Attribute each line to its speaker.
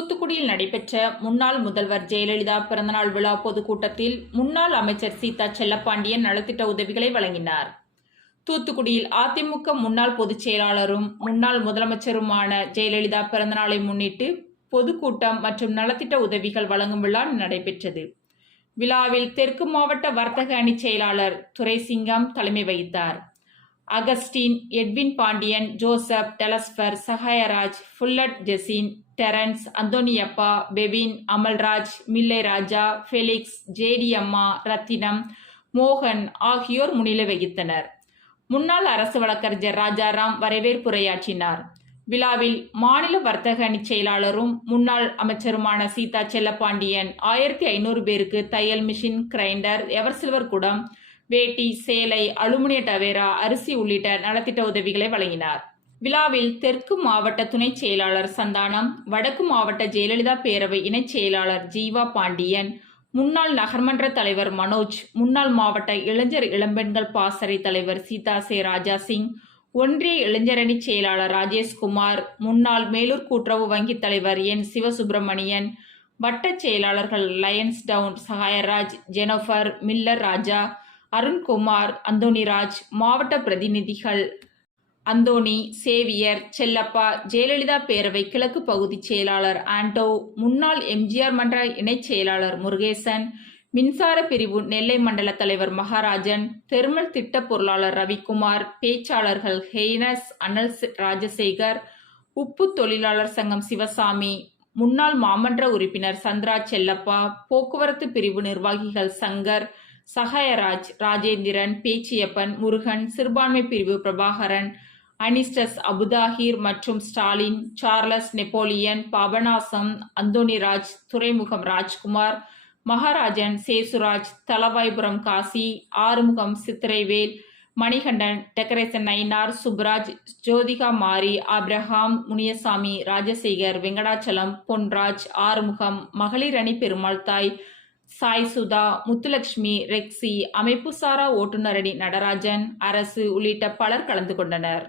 Speaker 1: தூத்துக்குடியில் நடைபெற்ற முன்னாள் முதல்வர் ஜெயலலிதா பிறந்தநாள் விழா பொதுக்கூட்டத்தில் முன்னாள் அமைச்சர் சீதா செல்லப்பாண்டியன் நலத்திட்ட உதவிகளை வழங்கினார். தூத்துக்குடியில் அதிமுக முன்னாள் பொதுச் செயலாளரும் முன்னாள் முதலமைச்சருமான ஜெயலலிதா பிறந்தநாளை முன்னிட்டு பொதுக்கூட்டம் மற்றும் நலத்திட்ட உதவிகள் வழங்கும் விழா நடைபெற்றது. விழாவில் தெற்கு மாவட்ட வர்த்தக அணி செயலாளர் துரைசிங்கம் தலைமை வகித்தார். Augustine Edwin Pandian Joseph Telesphor Sahayaraj ஃபுல்லட் Jesin Terence Anthoniappa Bevin Amalraj மில்லை ராஜா ஃபெலிக்ஸ் ஜேடியம்மா ரத்தினம் மோகன் ஆகியோர் முன்னிலை வகித்தனர். முன்னாள் அரசு வழக்கறிஞர் ராஜாராம் வரவேற்புரையாற்றினார். விழாவில் மாநில வர்த்தக அணி செயலாளரும் முன்னாள் அமைச்சருமான சீதா செல்லப்பாண்டியன் ஆயிரத்தி ஐநூறு பேருக்கு தையல் மிஷின் கிரைண்டர் எவர்சில்வர் குடம் வேட்டி சேலை அலுமினிய டவேரா அரிசி உள்ளிட்ட நலத்திட்ட உதவிகளை வழங்கினார். விழாவில் தெற்கு மாவட்ட துணைச் செயலாளர் சந்தானம் வடக்கு மாவட்ட ஜெயலலிதா பேரவை இணைச் செயலாளர் ஜீவா பாண்டியன் முன்னாள் நகர்மன்ற தலைவர் மனோஜ் முன்னாள் மாவட்ட இளைஞர் இளம்பெண்கள் பாசறை தலைவர் சீதா சே ராஜா சிங் ஒன்றிய இளைஞரணி செயலாளர் ராஜேஷ்குமார் முன்னாள் மேலூர் கூட்டுறவு வங்கி தலைவர் என் சிவசுப்பிரமணியன் வட்டச் செயலாளர்கள் Lions town Sahayaraj Jenofer Miller Raja Arunkumar Anthonyraj மாவட்ட பிரதிநிதிகள். அந்தோணி சேவியர் செல்லப்பா ஜெயலலிதா பேரவை கிழக்கு பகுதி செயலாளர் ஆண்டோ முன்னாள் எம்ஜிஆர் மன்ற இணைச் செயலாளர் முருகேசன் மின்சார பிரிவு நெல்லை மண்டல தலைவர் மகாராஜன் தெர்மல் திட்ட பொருளாளர் ரவிக்குமார் பேச்சாளர்கள் ஹெய்னஸ் அனல் ராஜசேகர் உப்பு தொழிலாளர் சங்கம் சிவசாமி முன்னாள் மாமன்ற உறுப்பினர் சந்திரா செல்லப்பா போக்குவரத்து பிரிவு நிர்வாகிகள் சங்கர் சகாயராஜ் ராஜேந்திரன் பேச்சியப்பன் முருகன் சிறுபான்மை பிரிவு பிரபாகரன் அனிஸ்டஸ் அபுதாஹிர் மற்றும் ஸ்டாலின் சார்லஸ் நெப்போலியன் பாபநாசம் அந்தோணிராஜ் துறைமுகம் ராஜ்குமார் மகாராஜன் சேசுராஜ் தலவாய்புரம் காசி ஆறுமுகம் சித்திரைவேல் மணிகண்டன் டெக்கரேசன் நயினார் சுப்ராஜ் ஜோதிகா மாரி அப்ரஹாம் முனியசாமி ராஜசேகர் வெங்கடாச்சலம் பொன்ராஜ் ஆறுமுகம் மகளிர் அணி பெருமாள் தாய் சாய் சுதா முத்துலட்சுமி ரெக்ஸி அமைப்புசாரா ஓட்டுநரணி நடராஜன் அரசு உள்ளிட்ட பலர் கலந்து கொண்டனர்.